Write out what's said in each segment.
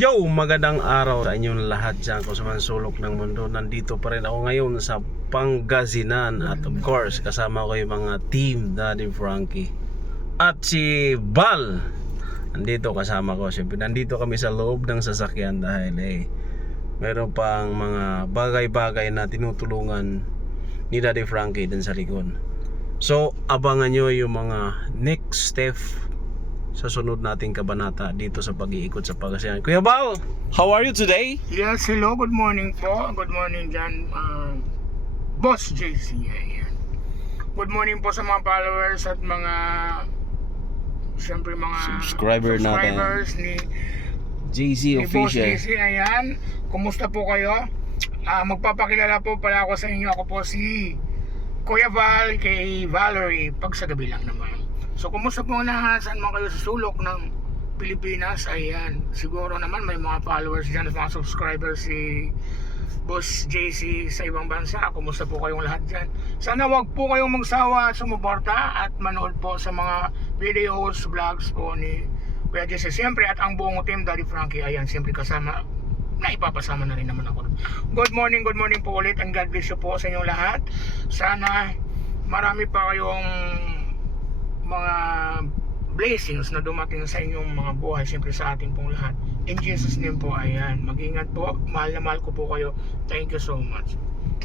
Yo, magandang araw sa inyong lahat dyan kung sa man sulok ng mundo. Nandito pa rin ako ngayon sa Pangasinan. At of course, kasama ko yung mga team Daddy Frankie at si Bal. Nandito kasama ko. Siyempre, nandito kami sa loob ng sasakyan dahil meron pang mga bagay-bagay na tinutulungan ni Daddy Frankie din sa likod. So, abangan nyo yung mga next step sa sunod nating kabanata dito sa pag-iikot sa Pangasinan. Kuya Bal, how are you today? Yes, hello, good morning po. Good morning dyan, Boss JC. Ayan. Good morning po sa mga followers at mga, siyempre mga Subscribers ni JC Boss Official. JC. Ayan, kumusta po kayo? Magpapakilala po pala ako sa inyo. Ako po si Kuya Val kay Valerie, pag sa gabi lang naman. So kumusta po na, saan man kayo sa sulok ng Pilipinas? Ayan, siguro naman may mga followers dyan at mga subscribers si Boss JC sa ibang bansa. Kumusta po kayong lahat dyan? Sana wag po kayong magsawa at sumuporta at manood po sa mga videos, vlogs po ni Kuya JC siyempre, at ang buong team Daddy Frankie. Ayan, siyempre kasama, na ipapasama na rin naman ako. Good morning po ulit, and God bless you po sa inyong lahat. Sana marami pa kayong mga blessings na dumating sa inyong mga buhay, siyempre sa ating pong lahat. In Jesus name po, ayan. Mag-ingat po, mahal na mahal ko po kayo. Thank you so much.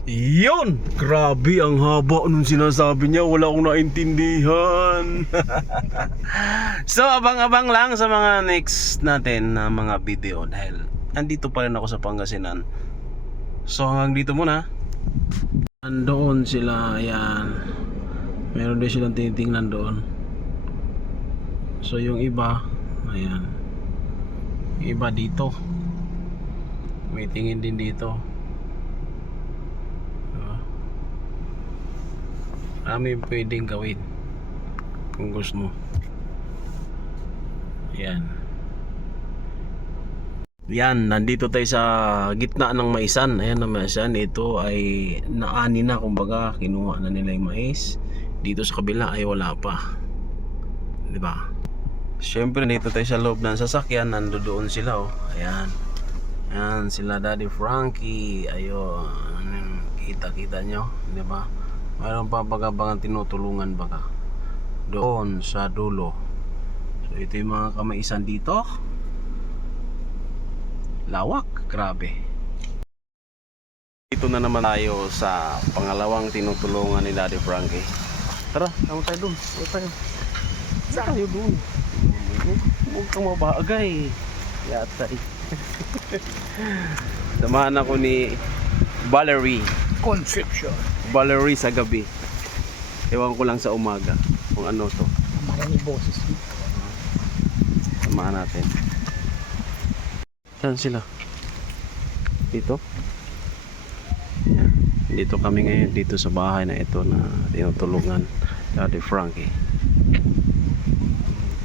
Yun! Grabe, ang haba nung sinasabi niya. Wala akong naintindihan. So, abang-abang lang sa mga next natin na mga video dahil andito pa rin ako sa Pangasinan. So, hanggang dito muna. Andoon sila, ayan. Meron din silang tinitingnan doon. So yung iba, ayan, yung iba dito, may tingin din dito. Marami pwedeng gawin kung gusto mo. Ayan. Yan, nandito tayo sa gitna ng maisan. Ayan ang maisan. Ito ay naani na, kumbaga kinuha na nila yung mais. Dito sa kabila ay wala pa, diba? Siyempre dito tayo sa loob ng sasakyan. Nandoon sila, oh. Ayan. Ayan sila Daddy Frankie. Ayun, kita-kita nyo, diba? Mayroon pa bang tinutulungan baka doon sa dulo. So ito yung mga kamaisan dito. Lawak, grabe. Dito na naman tayo sa pangalawang tinutulungan ni Daddy Frankie. Tara, tama tayo doon. Saan tayo doon? Huwag kang mabagay. Yata eh. Samahan ako ni Valerie. Conception. Valerie sa gabi. Ewan ko lang sa umaga kung ano to. Maraming boses. Samahan natin. Saan sila? Dito? Yan. Dito kami ngayon, dito sa bahay na ito na tinutulungan Daddy Frankie.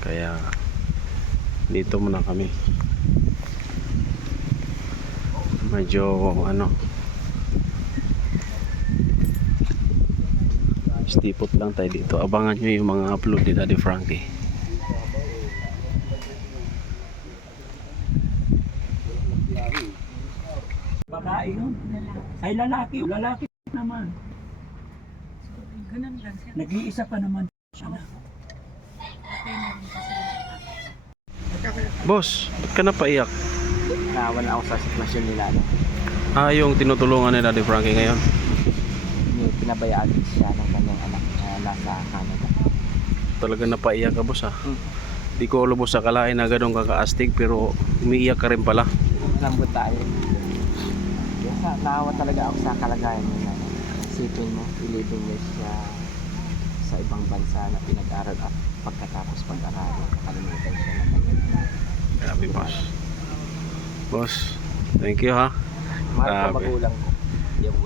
Kaya dito muna kami. Medyo stipot lang tayo dito. Abangan nyo yung mga upload ni Daddy Frankie. Babae yun. Ay lalaki naman. Ganun lang siya. Nag-iisa pa naman siya na. Boss, ba't ka napaiyak? Nawan ako sa sitwasyon nila, no? Yung tinutulungan ni Daddy Frankie ngayon. May pinabayaan siya ng kanyang anak na nasa Canada. Talaga napaiyak ka, boss, ha? Di ko lubos sa kalain na ganun kakaastig, pero umiiyak ka rin pala. Lambot tayo. Yes, naawa talaga ako sa kalagayan nila. Isipin mo, 11 years siya sa ibang bansa na pinag-aral at pagkatapos pag-aral, nakalimutan siya ng kanyang. Grabe, boss. Boss, thank you, ha? Mahal ko Grabe. magulang ko. Hindi ako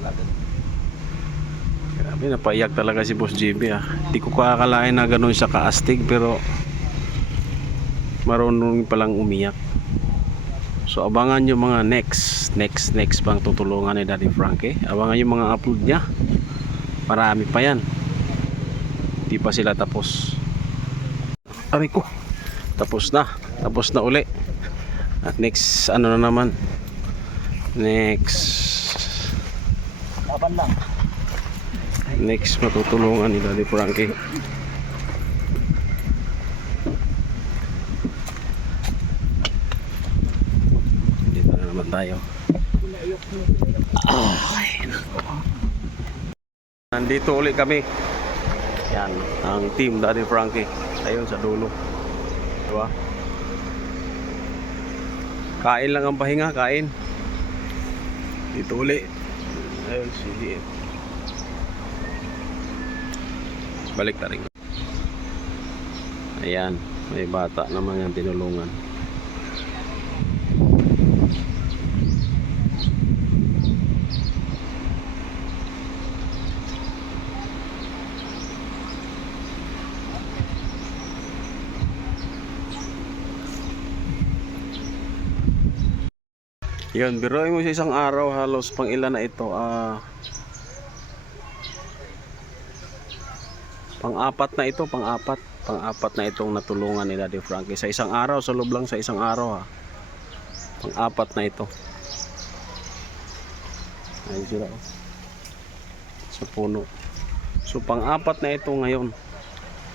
agad. Grabe, napaiyak talaga si Boss JB, ha? Di ko kakalain na ganun siya kaastig, pero marunong palang umiyak. So abangan yung mga next pang tutulungan ni Daddy Frankie. Abangan yung mga upload niya. Marami pa yan. Di pa sila tapos. Aray ko. Tapos na uli. At next, ano na naman? Next, Laban lang. next matutulungan ni Daddy Frankie. Dito na naman tayo. Nandito ulit kami. Yan, ang team Daddy Frankie. Ayun sa dulo. Diba? Kain lang ang pahinga, kain. Dito ulit. Ayun, sige. Balik na rin. Ayan, may bata naman yung tinulungan. Yun, biruin mo sa isang araw halos pang ilan na ito. Pang-apat na ito, pang-apat. Pang-apat na itong natulungan ni Daddy Frankie. Sa isang araw, sa loob lang sa isang araw ha. Pang-apat na ito. Ayun sila oh. Sa puno. So pang-apat na ito ngayon.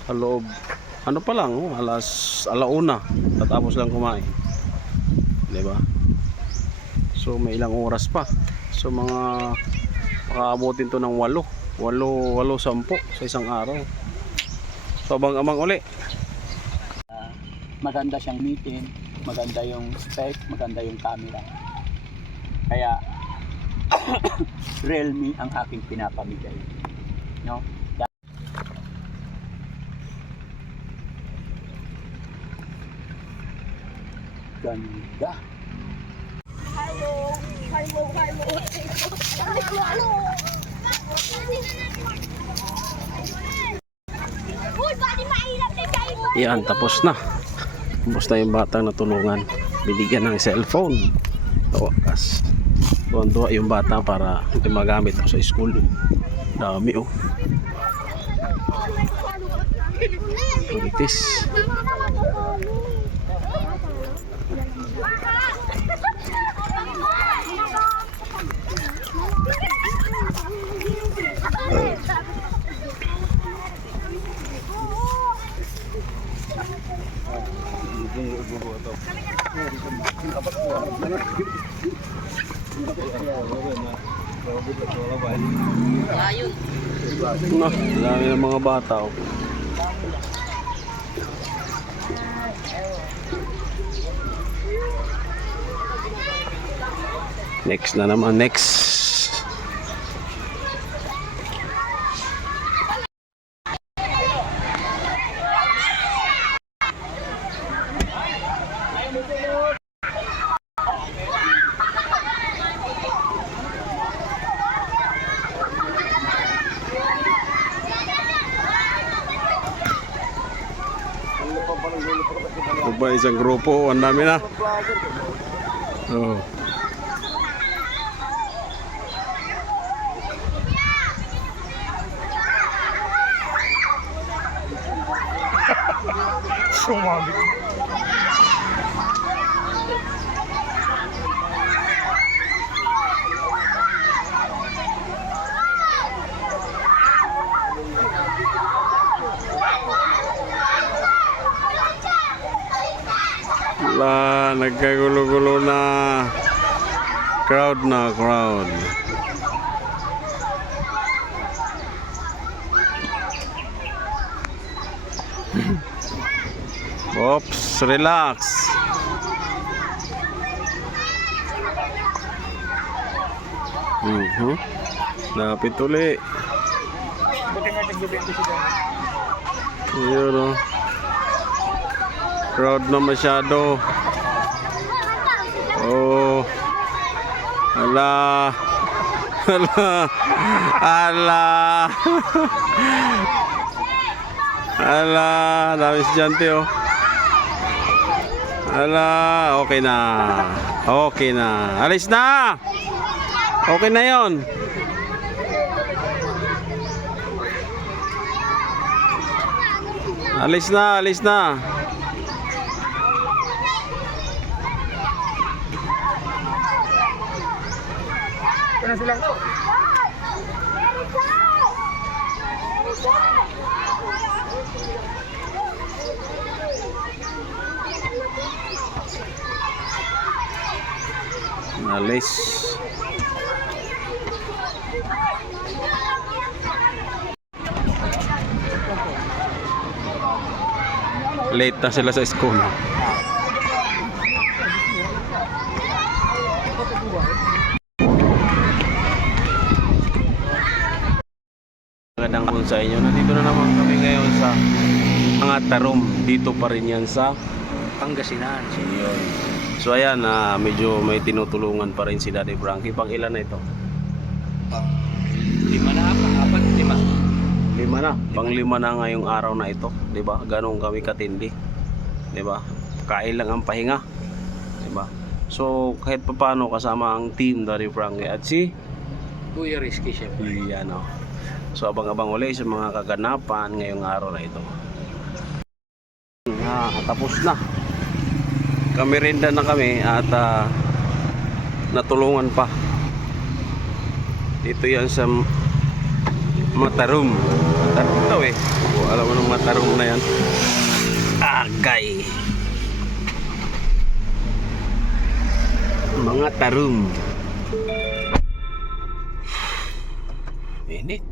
Sa loob. Ano pa lang, oh, alauna. Tatapos lang kumain. Diba? So may ilang oras pa. So mga makaabutin to ng 8-10 sa isang araw. So abang-abang uli. Maganda siyang meeting, maganda yung spec, maganda yung camera. Kaya Realme ang aking pinapamigay. No? Ganda. Yan, tapos na. Tapos na yung batang natulungan. Binigyan ng cellphone. Tawakas. Tuwan-tuwa yung bata para magamit ko sa school. Dami oh. Kuritis. Na, dami ng mga bata oh. Next na naman, next. Ito pa isang grupo, ang dami na. Oh. Sumabit. La, nagkagulo-gulo na. Crowd na, crowd. Oops, relax. Lapit uli. Buti nga nag-20 sila. Ayun o. Crowd na masyado. Oh. Ala. Ala. Ala. Ala. Dami estudyante oh. Ala. Okay na. Okay na. Alis na. Okay na yon. Alis na, alis na. Ito na sila. Alis. Late na sila sa school. Magandang hapon sa inyo. Nandito na naman kami ngayon sa mga tarom. Dito pa rin yan sa Pangasinan. Yun. So ayan, medyo may tinutulungan pa rin si Daddy Frankie. Pang ilan na ito? Lima na, pang-apat, lima. Lima na. Pang lima na ngayong araw na ito. 'Di ba? Ganun kami katindi. 'Di ba? Kain lang ang pahinga. 'Di ba? So kahit papaano kasama ang team Daddy Frankie at si Kuya Rizky, syempre. Yan, oh. So abang-abang ulit sa mga kaganapan ngayong araw na ito. Tapos na. Kami rin na kami at natulungan pa. Dito yan sa Matarum. Matarum daw eh. Alam mo nung Matarum na yan. Agay. Mga tarum. Init.